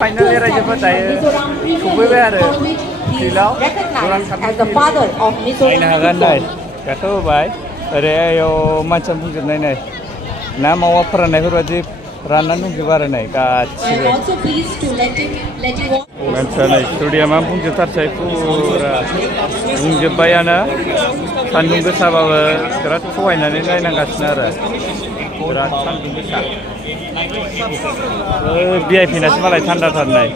Finally रायजोफोरा सफैबाय आरो फिल्डआव as the father of Mizoram नायनो हागोन नै गाथ' होबाय ओरै आयौ मानसिया बुंजोबनाय नै ना मावा फोराननायफोरबायदि राननानै दंजोबो आरो नै गासिबो मानसिया नै स्टुडियामा बुंजोबथारसै फुरा बुंजोब्बायानो सान्दुं गोसाबाबो बिराद सहायनानै नायनांगासिनो आरो बिराद सान्दुं गोसा VIP नासो मालाय थान्दाथार नै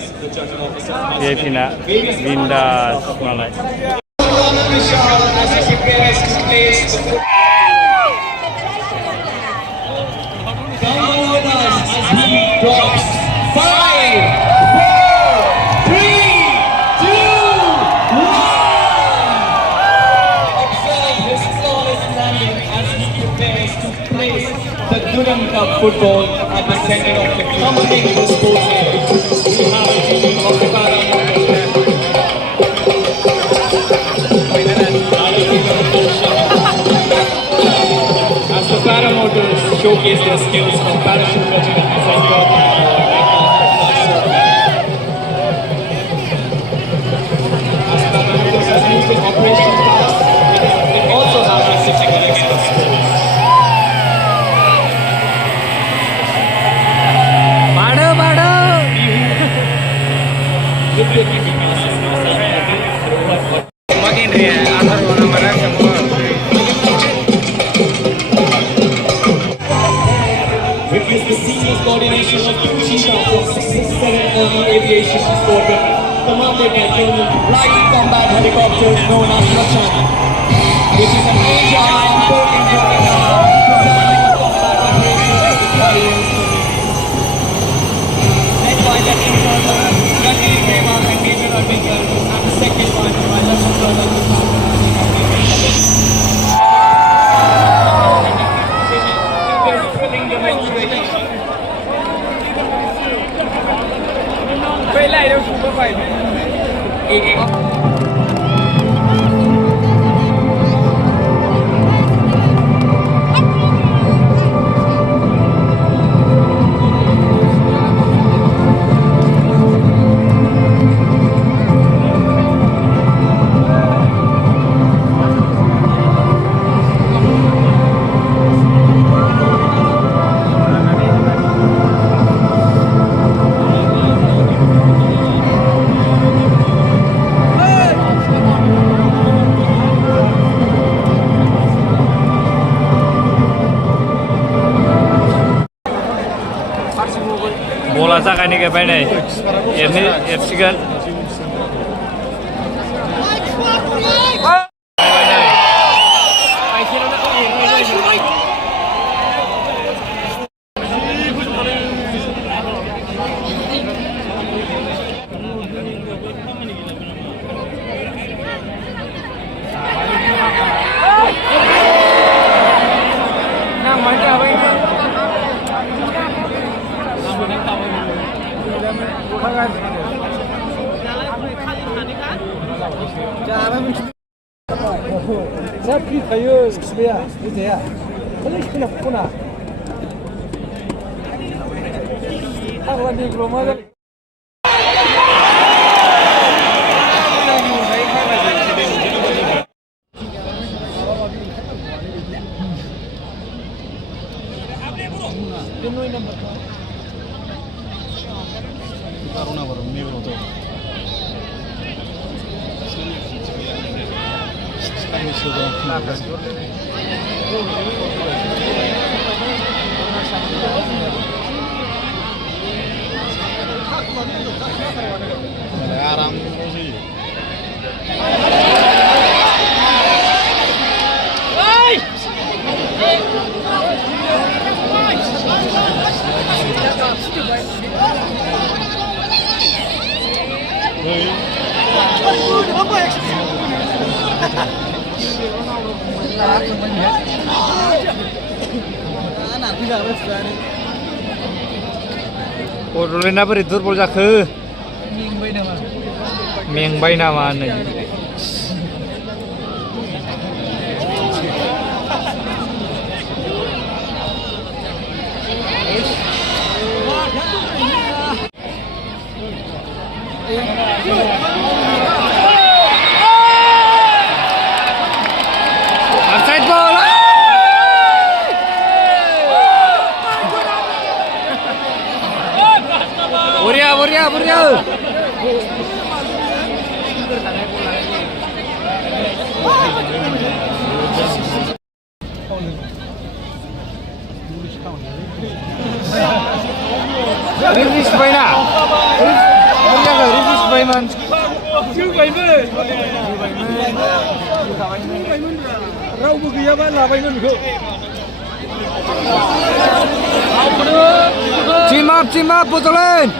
VIP ना बिन्दास मालाय Durham Cup football at the center of the dominating the sports area. We have a team of the as the paramotors showcase their skills from parachute regiment center. As paramotors has used in Operation Fast, it also has a significance of sports. Witness the seamless coordination of two cheetahs from 667 Army Aviation Squadron, commanded by General Light Combat Helicopters known as Lakshana, which is a major and important program designed to combat operations of the battalions. Led by Lieutenant Colonel Ranveer Prema and Major Arvind, and the second one by Lieutenant Colonel bola जागायनायबाय नै एरसिगोन Saya kayu sebaya, itu ya. Kalau istilah kuna. Kalau di rumah kan. बड'लेण्डआ बोरै दुरबल जाखो मेंबाय नामा नै Offside ball. Buria. Release by na. Release by man. रावबो गैयाबा लाबायमोन बेखौ Team up, Botolin!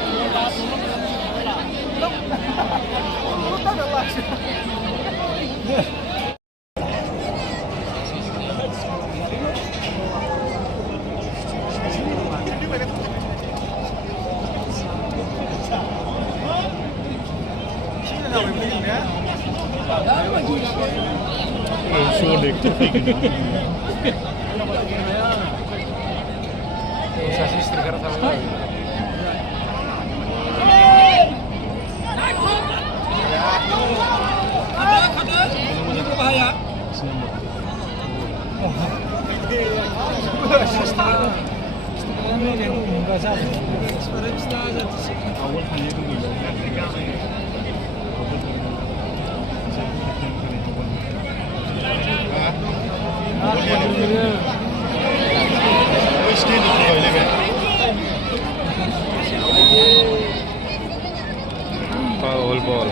Foul ball.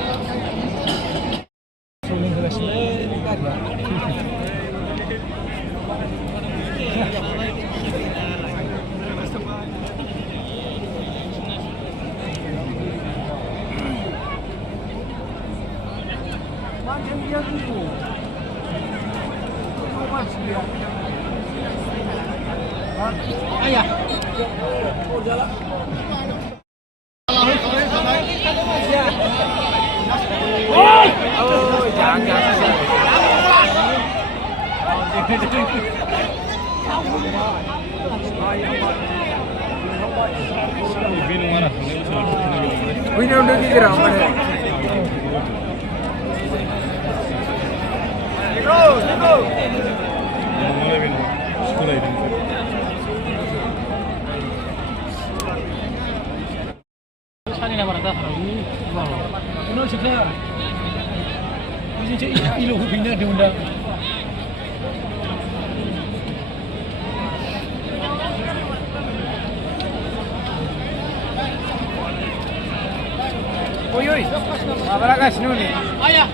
माबालागासिनो नै आया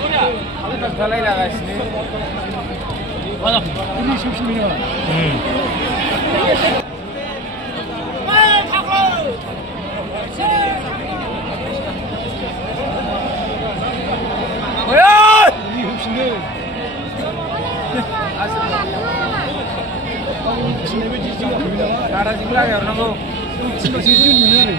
बोरिया आलो थालाय लागासिनो वाला ini सुसुनि नामा ini hubsini sini bayi jiwa cara jiwa ya orang tu sini ni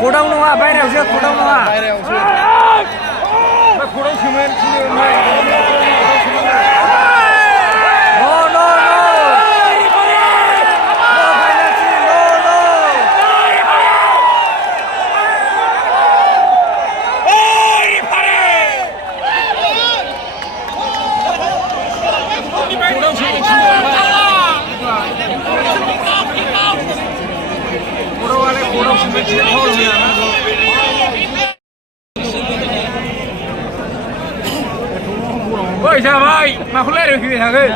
Kodang nunggu, bayar usah kodang nunggu. Kodang cuman. No. Oi, sao vậy? Mà không lên được thì thằng ơi.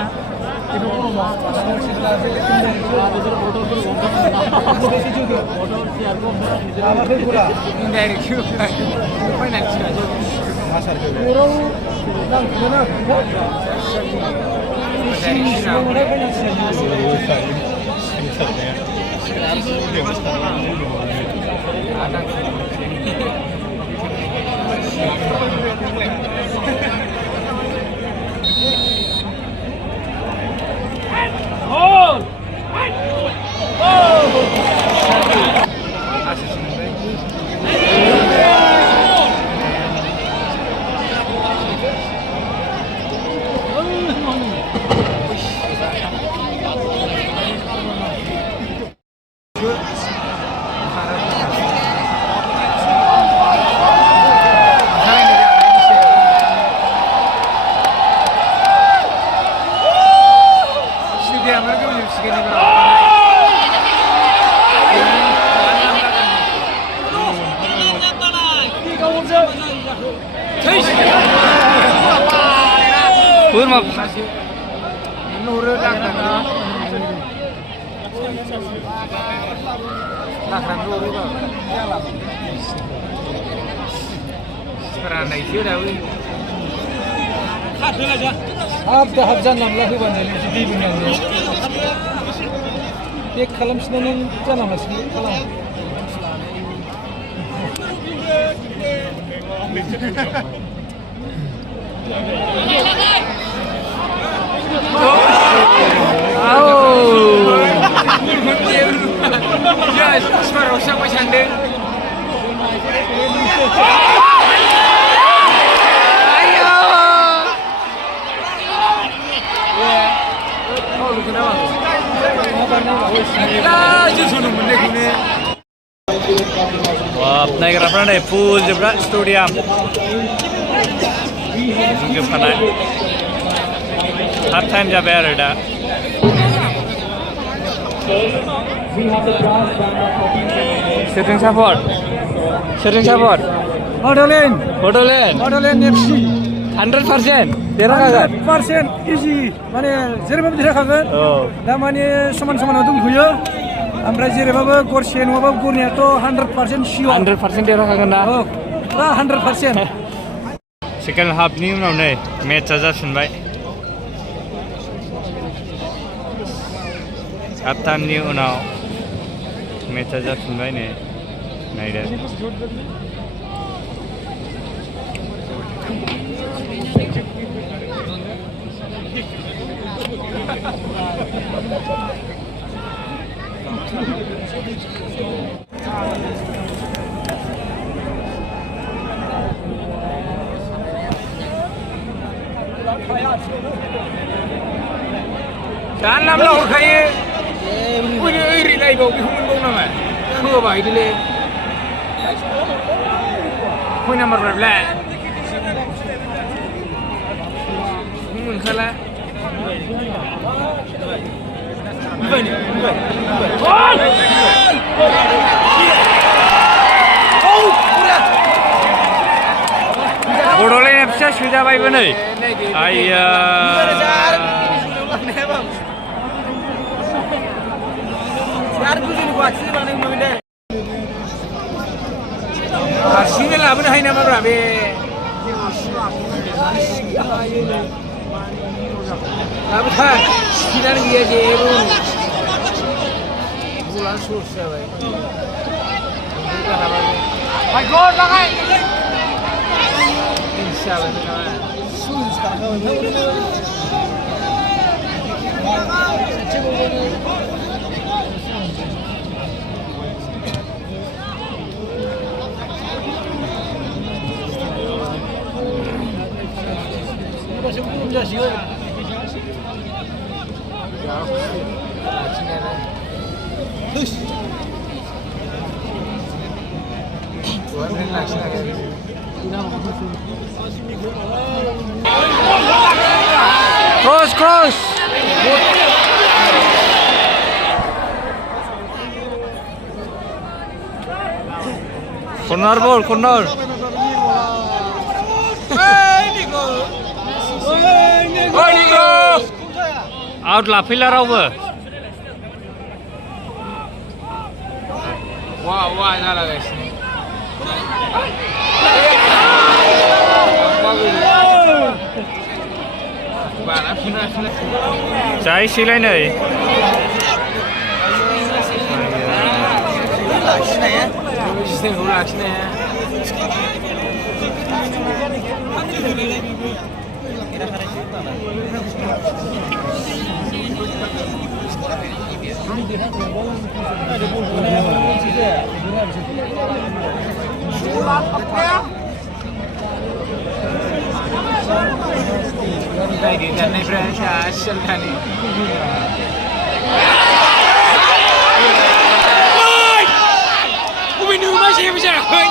Habjan namlah tu bandel, jadi bunyinya. Dia kalam sebenarnya jangan masih kalam. Wah, naiknya nih full jebra stadium. Juga panas. Half time jabe ada. Shooting support. Modeling FC. 100%. Dera kagan. 100% easy. Mana जेरैबाबो dera kagan. दा माने समान दंथ'यो. ओमफ्राय जेरैबाबो गरसे नङाबाबो गरनैयाथ' 100% sure. 100% dera kagan दा. फुरा 100%. Second half ni unaw नै matcha जाफिनबाय. Half time ni unaw matcha जाफिनबाय नै. नायदो. Dalam lah kaya, punya iri lagi bau bihun nama, kau bawa ini le, punya nomor berapa? Salah. Bodolen FC sudah baik benar. Ayah. Sini lah, benar ini apa berapa? Apa tak? Sini dia jeru. Bulan susah baik. My God, lagai. Insyaallah. Cross. Corner ball. Hey, Nico. Out लाफैला रावबो वा जालागासिनो जाहैसैलाय नै जिस्नेखौ लाखिनो हाया Lagi dan Ibrahim Syahsel tadi. Ube ni rumah siapa siapa?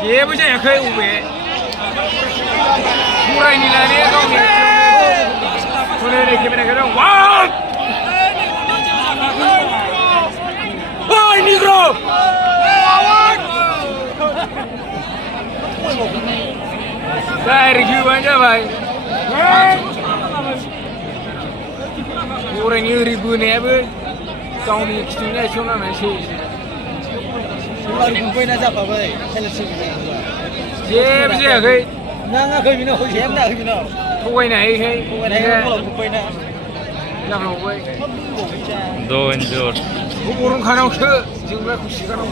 Siapa siapa ube? Murah ini lah dia kau ni. Kau ni kita nak kena wah. Wah ini bro. Saya review aja, Bhai. Orang ini review ni apa? Kau ni istimewa cuma masih. Kalau kumpul nak apa, Bhai? Kalau sini. Siapa sih aku? Nang aku bina, siapa nak aku bina? Kau ni aku. Kau ni kalau kumpul nak. Jangan lupa. दोनजोर Orang khanau ke? Jumlah kursi khanau.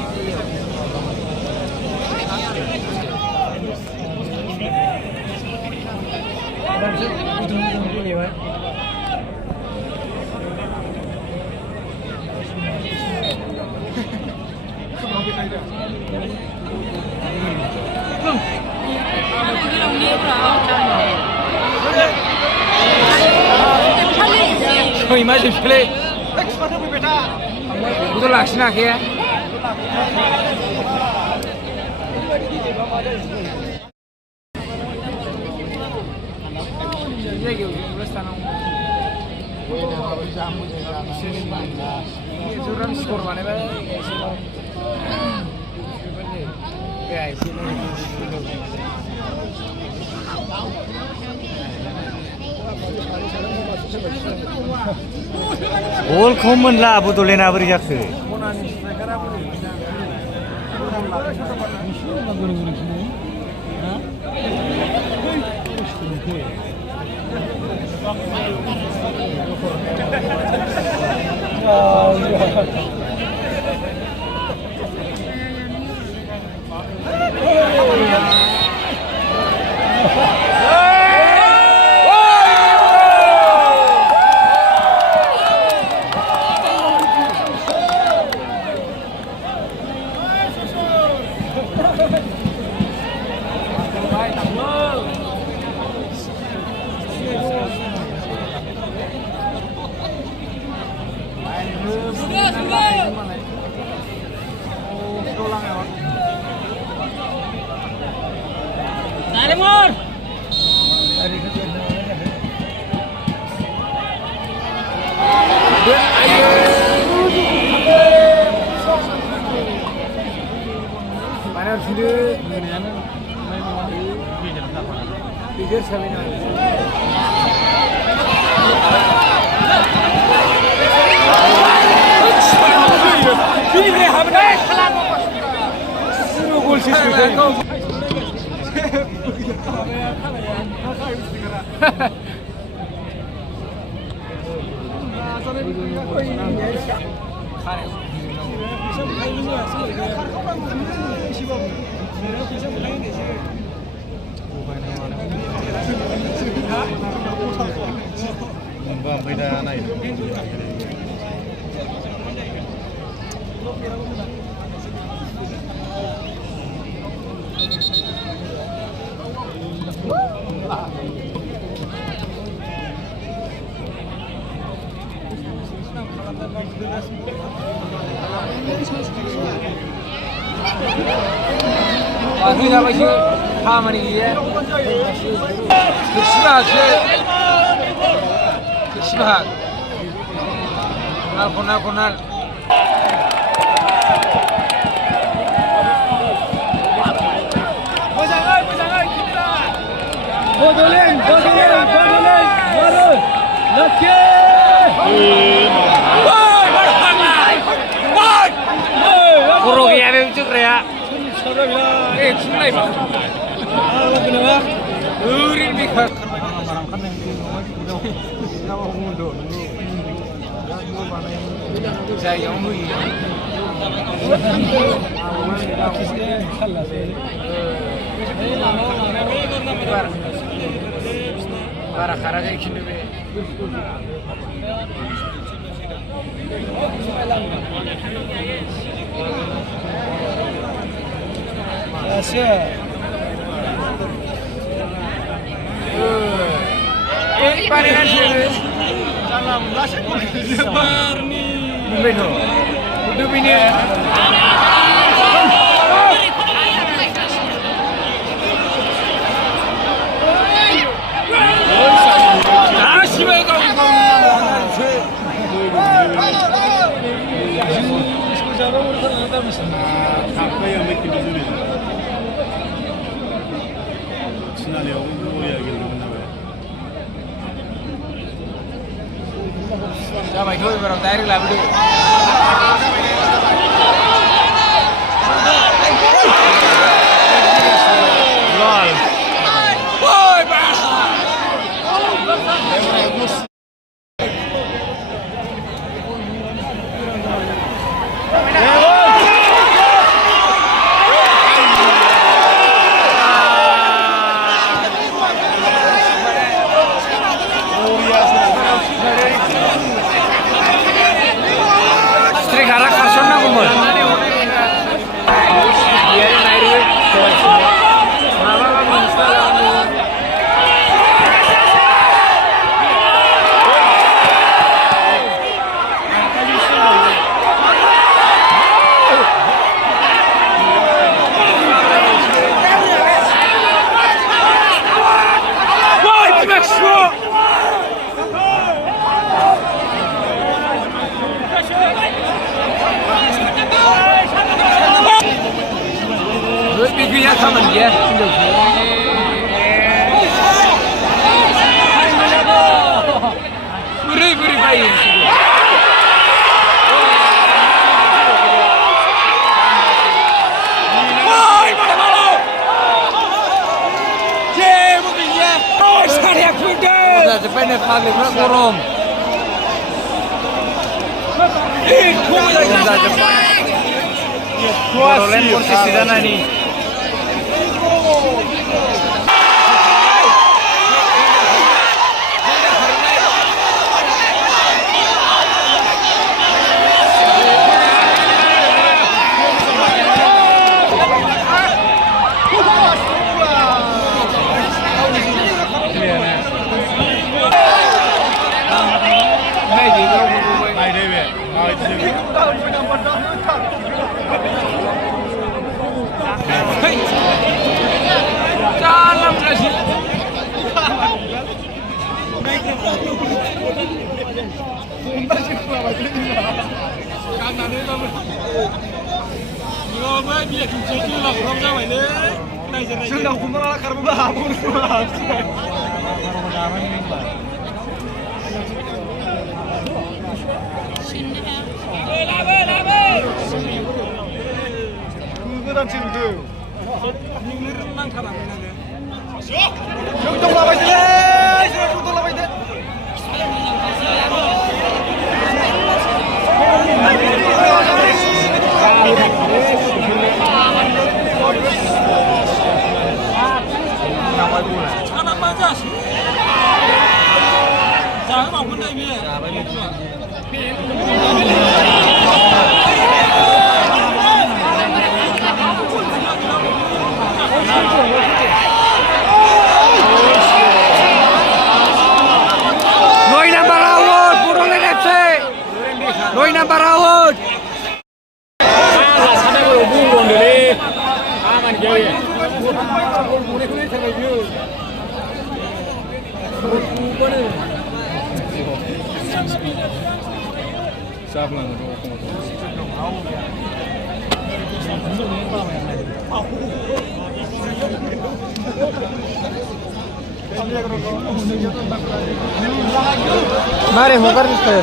Kau imaj play. Itu laksana kaya. Skor mana गलखौ मोनला बड'लेण्डआ बोरै जाखो Aku siapa sih? Kamu ni ya? Kesibak sih. Kesibak. Konal. Bojang, kita. Bojoleng, baru. Kurang ya memang ya. Sungai bang. Kenapa? Urin bikar. Saya yang mui. Kara kayak gini be. Panen salam lasik sebar nih. Beno. Udah ini. Asyik kau. Ya baik thôi, vào tay đi làm đi. Gol. Ôi bà. Bikinnya sama dia. Beri bayi. Woi, mana malu? Je, bikinnya. Oh, saya kuda. Sudah sebenarnya kali kurang. Sudah cepat. Kuasin posisi sana ini. Salam kasih. Anak majas. Jangan mau pun dah biar. Noina Barawut, Purulen FC. Noina Barawut. Sana berhubung dari aman jauh ya. मारे हगारजोबखो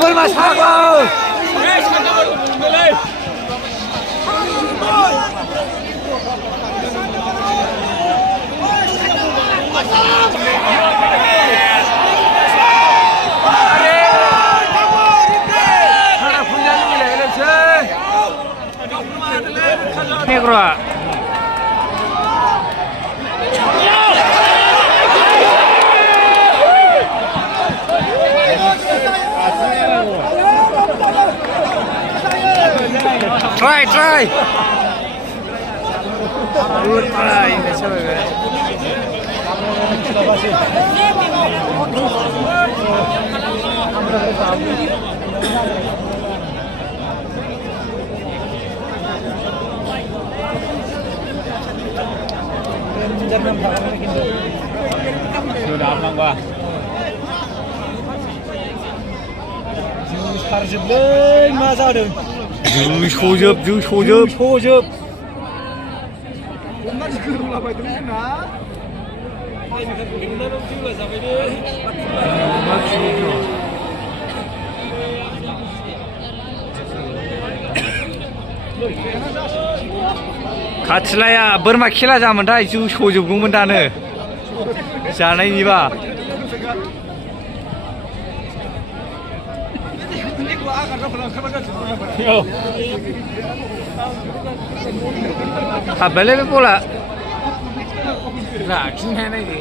बोरमा सागौ Negro. Try. Good try. Sudah aman gua. खारजोबलै मा जादों Sujub. खाथिलाया बोरमा खेला जामोनथाय जौ सजोबगौमोन दानो जानायनिबा हाबबायलै बे बला लाखिनो हाया नायदो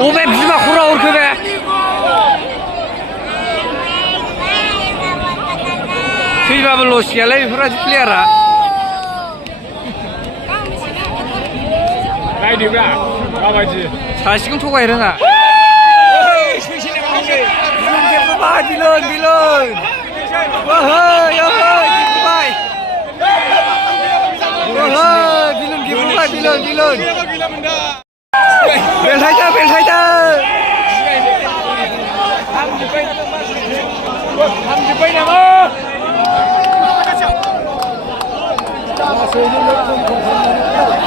ओबे बिमा खरा हरखो बे थैबाबो लस गैयालै बेफोरबायदि प्लेयारा नायदोब्रा माबायदि सासेखौनो थगाय रोङा बिलन बेलथायदो हामजोब्बाय नामा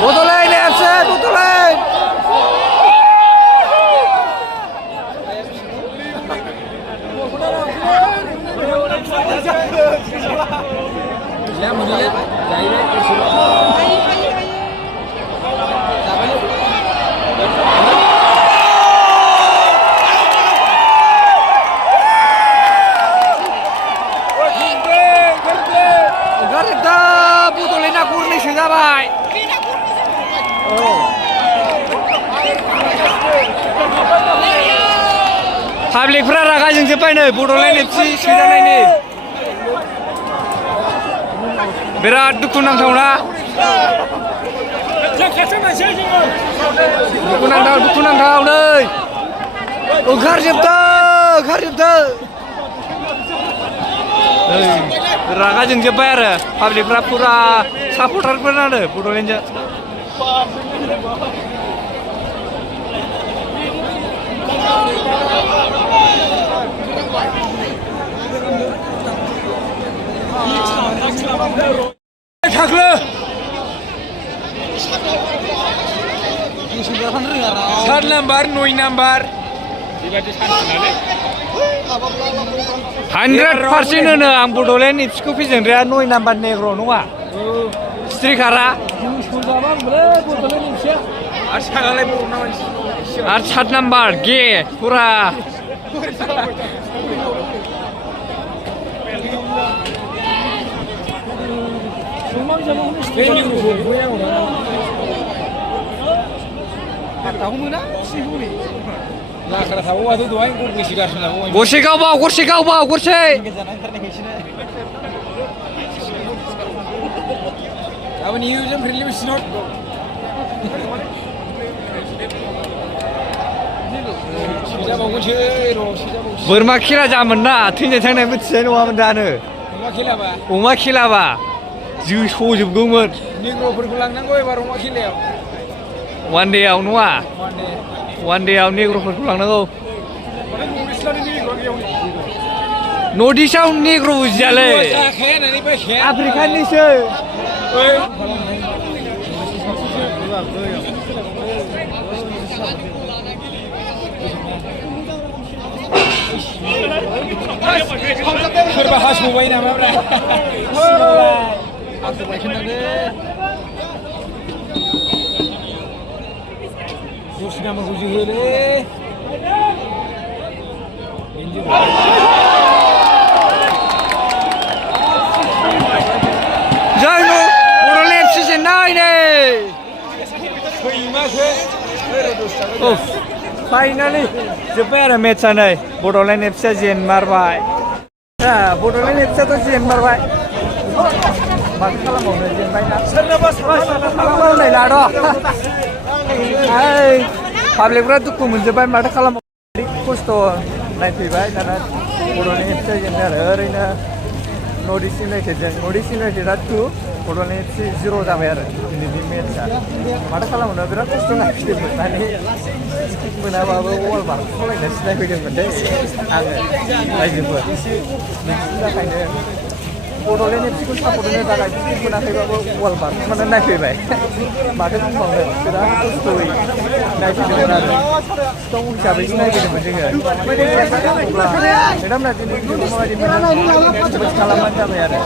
बड'लेण्ड FC बड'लेण्ड बड'लेण्डआ गरनैसो जाबाय पाब्लिकफ्रा रागा जोंजोब्बाय नै बड'लेण्ड FC सोजानायनि बिराद दुखुनांथावना दुखुनांथाव नै ओंखारजोबदों रागा जोंजोब्बाय आरो पाब्लिकफ्रा फुरा सापर्टारफोरानो बड'लेण्डजों थाखो 7 नाम्बार 9 नाम्बार बेबायदि सानसे नालाय 100% होनो आं बड'लेण्ड एफसिखौ फेजेनग्राया 9 नाम्बार नेग्र' नङा स्ट्रिकारा आरो सागालाय बर' ना मानसि आरो 7 नाम्बार गे फुरा लाखारा थाबावआथ' दहाय गरसे गारसोना गरसे गावबाव गरसे गावबाव गरसे गाबोन इउजों फ्रेन्डलि मेसिनाव सिजाबावगोनसै र' सिजाबावगोनसै बोरमा खेला जामोन ना थैनाय थांनाय मिथिनाय नङामोन दानो अमा खेलाबा अमा खेलाबा जोस'जोबगौमोन निग्र'फोरखौ लांनांगौ एबार अमा खेलायाव वान देआव नङा माने वान देआव नेग्र'फोरखौ लांनांगौ नर्थ इस्टआव नेग्र' बुजियालै जाखाया होननानै बायखाया आफ्रिकानिसो सोरबा हास'बाय नामाब्रा हास'बाय खोनादो दसे नामाखौ जोहोलै जोंनो बड'लेण्ड एफसि जेननाय नै सैमासो फाइनालि जोब्बाय आरो मेट्सआ नै बड'लेण्ड एफसिया जेनमारबाय बड'लेण्ड एफसियाथ' जेनमारबाय माथो खालामबावनो जेनबायना सोरनोबा खालामो नै लाद' पाब्लिकफ्रा दुखु मोनजोब्बाय माथो खालामबावनो खस्थ' नायफैबाय दाना बड'लेण्ड एफसिया जेनबाय आरो ओरैनो नर्थ इस्ट इउनाइटेडआ 2 बड'लेण्ड एफसि 0 जाबाय आरो दिनैनि मेट्सआ माथो खालामनो बिराद खस्थ' नायफैदोंमोन माने मोनाबाबो वाल बार सलायनासो नायफैदोंमोन दे आङो रायजोफोर बिनि थाखायनो बड'लेण्ड एफसिखौ सापर्ट होनो थाखाय टिकेट मोनाखैबाबो वाल बारखौनो नायफैबाय माथो बुंबावनो बिराद खस्थ'यै नायफैदोंमोन आरो स्टं हिसाबैसो नायफैदोंमोन जोङो अब्ला मेडाम ना दिनै भिडिअखौ माबायदि मोनदों खालामबानो जाबाय आरो